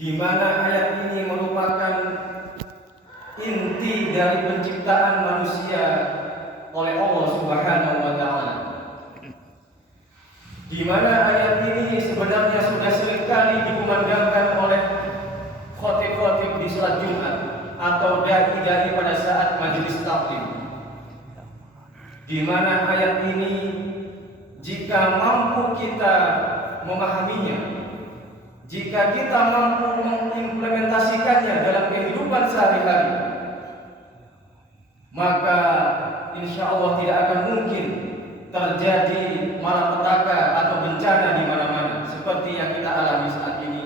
di mana ayat ini merupakan inti dari penciptaan manusia oleh Allah Subhanahu wa taala. Di mana ayat ini sebenarnya sudah seringkali dikumandangkan oleh khotib-khotib di salat Jumat atau dai-dai pada saat majelis taklim. Di mana ayat ini jika mampu kita memahaminya, jika kita mampu mengimplementasikannya dalam kehidupan sehari-hari, maka insya Allah tidak akan mungkin terjadi malapetaka atau bencana di mana-mana seperti yang kita alami saat ini,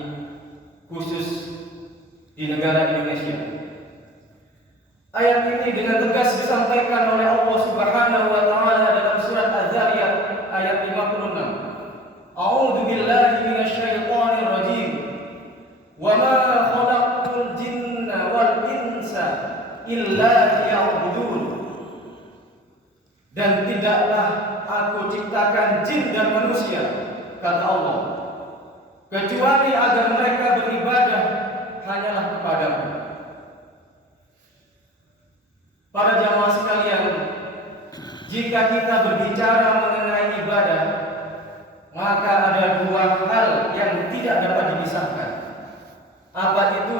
khusus di negara Indonesia. Ayat ini dengan tegas disampaikan oleh Allah Subhanahu wa taala dalam surat Az-Zariyat ayat 56. A'udzu billahi minasyaitonir rajim. Wa ma khalaqtul jinna wal insa illa liya'budun. Dan tidaklah aku ciptakan jin dan manusia, kata Allah, kecuali agar mereka beribadah hanyalah kepadamu. Para jamaah sekalian, jika kita berbicara mengenai ibadah, maka ada dua hal yang tidak dapat dipisahkan. Apa itu?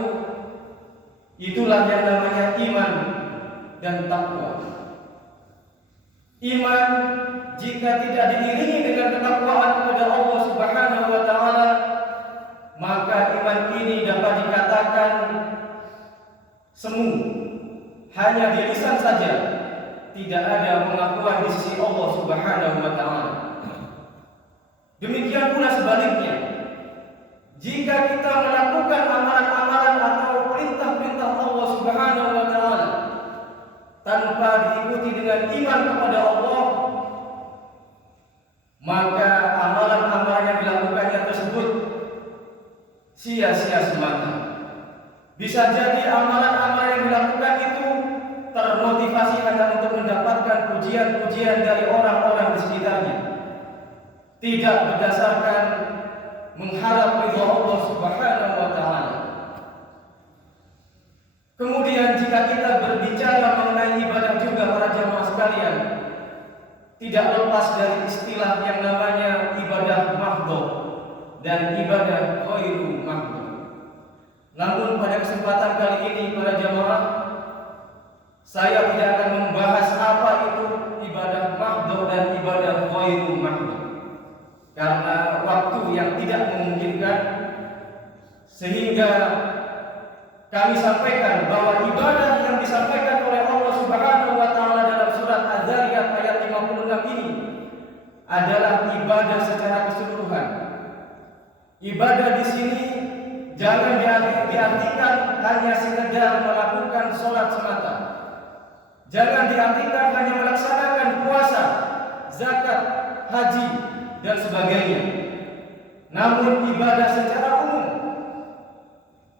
Itulah yang namanya iman dan takwa. Iman jika tidak diiringi dengan ketakwaan kepada Allah Subhanahu wa taala, maka iman ini dapat dikatakan semu, hanya di lisan saja, tidak ada pengakuan di sisi Allah Subhanahu wa taala. Demikian pula sebaliknya, jika kita melakukan amalan-amalan atau perintah-perintah Allah Subhanahu wa taala tanpa diikuti dengan iman kepada Allah, maka amalan-amalan yang dilakukannya tersebut sia-sia semata. Bisa jadi amalan-amalan yang dilakukan itu termotivasi hanya untuk mendapatkan pujian-pujian dari orang-orang di sekitarnya, tidak berdasarkan mengharap ridha Allah Subhanahu wa taala. Kemudian jika kita berbicara mengenai ibadah juga, para jamaah sekalian, tidak lepas dari istilah yang namanya ibadah mahdhah dan ibadah ghairu mahdhah. Namun pada kesempatan kali ini, para jamaah, saya tidak akan membahas apa itu ibadah mahdhah dan ibadah ghairu mahdhah, karena waktu yang tidak memungkinkan, sehingga kami sampaikan bahwa ibadah yang disampaikan oleh Allah Subhanahu wa taala dalam surat Az-Zariyat ayat 56 ini adalah ibadah secara keseluruhan. Ibadah di sini jangan diartikan hanya sekedar melakukan sholat semata. Jangan diartikan hanya melaksanakan puasa, zakat, haji, dan sebagainya. Namun ibadah secara umum,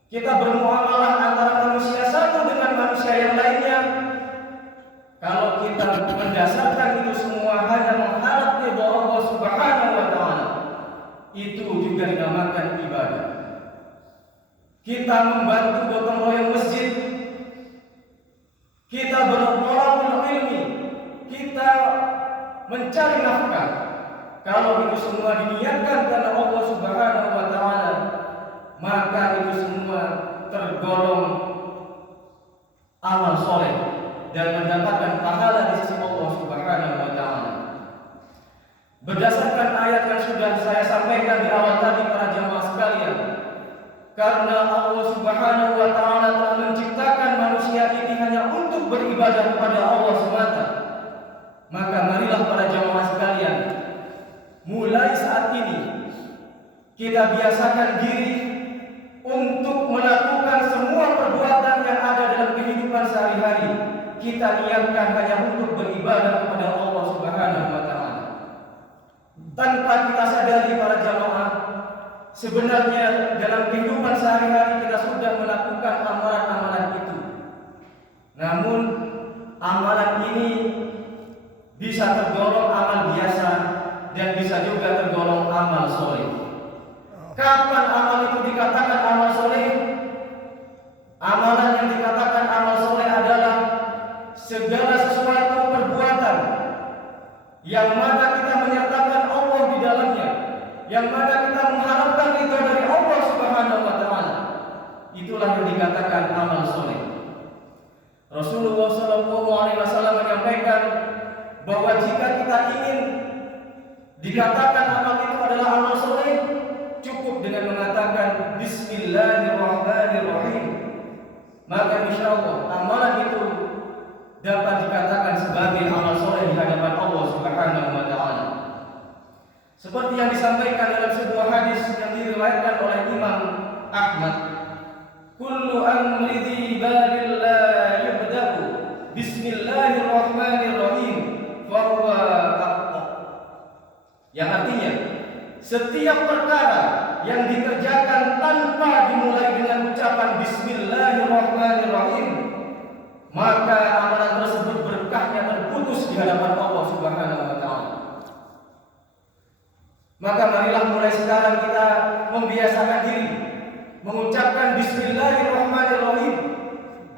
kita bermuamalah antara manusia satu dengan manusia yang lainnya. Kalau kita mendasarkan itu semua hanya mengharap ridha Allah Subhanahu wa taala, itu juga dinamakan ibadah. Kita membantu gotong royong masjid, kita bertolabul ilmi, kita mencari nafkah. Kalau itu semua diniatkan karena Allah Subhanahu wa taala, maka itu semua tergolong amal soleh dan mendapatkan pahala di sisi Allah Subhanahu wa taala. Berdasarkan ayat yang sudah saya sampaikan di awal tadi, para jamaah sekalian, karena Allah Subhanahu wa taala telah menciptakan manusia ini hanya untuk beribadah kepada Allah semata, maka marilah para jamaah sekalian, mulai saat ini kita biasakan diri untuk melakukan semua perbuatan yang ada dalam kehidupan sehari-hari. Kita niatkan hanya untuk beribadah kepada Allah Subhanahu wa taala. Tanpa kita sadari, para jamaah, sebenarnya dalam kehidupan sehari-hari kita sudah melakukan amalan-amalan itu. Namun amalan ini bisa tergolong amal biasa dan bisa juga tergolong amal soleh. Kapan amal itu dikatakan amal soleh. Rasulullah SAW menyampaikan bahwa jika kita ingin dikatakan amal itu adalah amal soleh, cukup dengan mengatakan Bismillahirrahmanirrahim, maka insya Allah amalan itu dapat dikatakan sebagai amal soleh di hadapan Allah Subhanahu wa Ta'ala. Seperti yang disampaikan dalam sebuah hadis yang diriwayatkan oleh Imam Ahmad, kullu amri dhi balin la yubda'u Bismillahirrahmanirrahim fahuwa aqta. Yang artinya, setiap perkara yang dikerjakan tanpa dimulai dengan ucapan Bismillahirrahmanirrahim, maka amalan tersebut berkahnya terputus di hadapan Allah Subhanahu wa Ta'ala. Maka marilah mulai sekarang kita membiasakan diri mengucapkan Bismillahirrahmanirrahim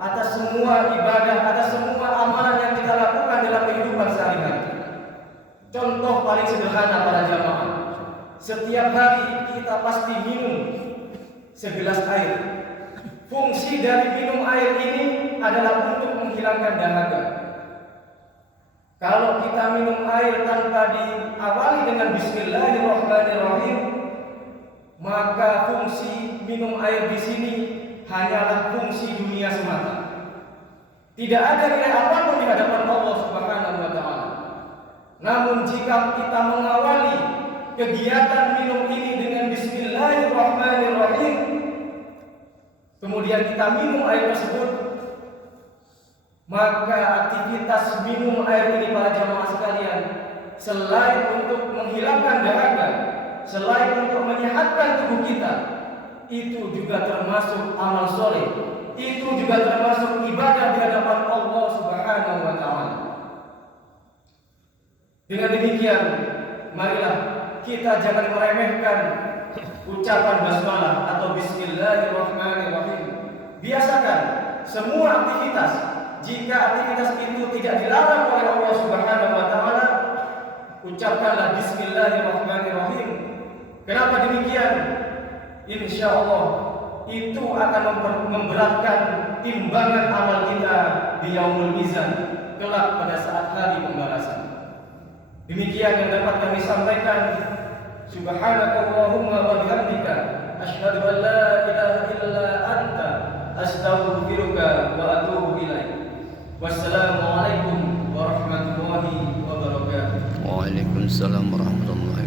atas semua ibadah, atas semua amalan yang kita lakukan dalam kehidupan sehari-hari. Contoh paling sederhana para jamaah, setiap hari kita pasti minum segelas air. Fungsi dari minum air ini adalah untuk menghilangkan dahaga. Kalau kita minum air tanpa diawali dengan Bismillahirrahmanirrahim, maka fungsi minum air di sini hanyalah fungsi dunia semata. Tidak ada nilai apapun di hadapan Allah Subhanahu wa Ta'ala. Namun jika kita mengawali kegiatan minum ini dengan Bismillahirrahmanirrahim, kemudian kita minum air tersebut, maka aktivitas minum air ini para jamaah sekalian, selain untuk menghilangkan dahaga, selain untuk menyehatkan tubuh kita, itu juga termasuk amal soleh, itu juga termasuk ibadah di hadapan Allah Subhanahu wa Ta'ala. Dengan demikian, marilah kita jangan meremehkan ucapan basmalah atau Bismillahirrahmanirrahim. Biasakan semua aktivitas. Jika aktivitas itu tidak dilarang oleh Allah Subhanahu wa Ta'ala, ucapkanlah Bismillahirrahmanirrahim. Kenapa demikian? Insya Allah itu akan memberatkan timbangan amal kita di yaumul mizan kelak pada saat hari pembalasan. Demikian yang dapat kami sampaikan. Subhanakallahumma wa bihamdika asyhadu an la ilaha illa anta astaghfiruka wa atubu ilaik. Wassalamualaikum warahmatullahi wabarakatuh. Waalaikumsalam warahmatullahi wabarakatuh.